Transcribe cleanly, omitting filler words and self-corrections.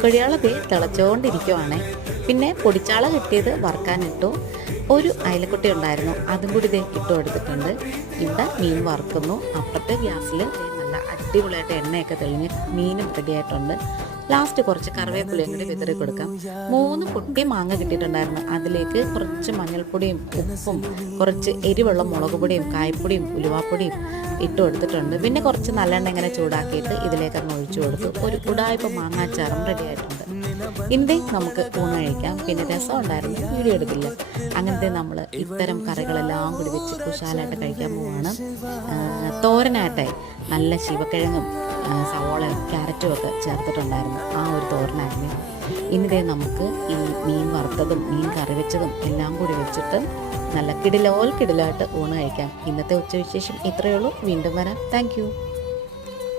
കോഴിയാളത് തിളച്ചുകൊണ്ടിരിക്കുവാണേ. പിന്നെ പൊടിച്ചാള കിട്ടിയത് വറുക്കാനിട്ടു. ഒരു അയലക്കുട്ടി ഉണ്ടായിരുന്നു, അതും കൂടി ഇതേ ഇട്ട് കൊടുത്തിട്ടുണ്ട്. ഇവിടെ മീൻ വറുക്കുന്നു. അപ്പുറത്തെ ഗ്യാസിൽ നല്ല അടിപൊളിയായിട്ട് എണ്ണയൊക്കെ തെളിഞ്ഞ് മീനും റെഡിയായിട്ടുണ്ട്. ലാസ്റ്റ് കുറച്ച് കറിവേപ്പിലയും കൂടി വിതറി കൊടുക്കാം. 3 കുട്ടി മാങ്ങ കിട്ടിയിട്ടുണ്ടായിരുന്നു. അതിലേക്ക് കുറച്ച് മഞ്ഞൾപ്പൊടിയും ഉപ്പും കുറച്ച് എരിവുള്ള മുളക് പൊടിയും കായ്പ്പൊടിയും ഉലുവാപ്പൊടിയും ഇട്ട് കൊടുത്തിട്ടുണ്ട്. പിന്നെ കുറച്ച് നല്ലെണ്ണ ഇങ്ങനെ ചൂടാക്കിയിട്ട് ഇതിലേക്ക് അങ്ങ് ഒഴിച്ചു കൊടുത്തു. ഒരു ഉടായ്പ മാങ്ങാച്ചാറും റെഡി ആയിട്ടുണ്ട്. ഇനി നമുക്ക് ഊണ് കഴിക്കാം. പിന്നെ രസം ഉണ്ടായിരുന്നു, വീഡിയോ എടുക്കില്ല. അങ്ങനത്തെ നമ്മൾ ഇത്തരം കറികളെല്ലാം കൂടി വെച്ച് കുശാലായിട്ട് കഴിക്കാൻ പോവുകയാണ്. തോരനായിട്ടായി നല്ല ശിവക്കിഴങ്ങും സവോളയും ക്യാരറ്റും ഒക്കെ ചേർത്തിട്ടുണ്ടായിരുന്നു. ആ ഒരു തോരനായിരുന്നു. ഇനിതേ നമുക്ക് ഈ മീൻ വറുത്തതും മീൻ കറി വെച്ചതും എല്ലാം കൂടി വെച്ചിട്ട് നല്ല കിടിലായിട്ട് ഊണ് കഴിക്കാം. ഇന്നത്തെ ഉച്ചവിശേഷം ഇത്രയേ ഉള്ളൂ. വീണ്ടും വരാം. താങ്ക്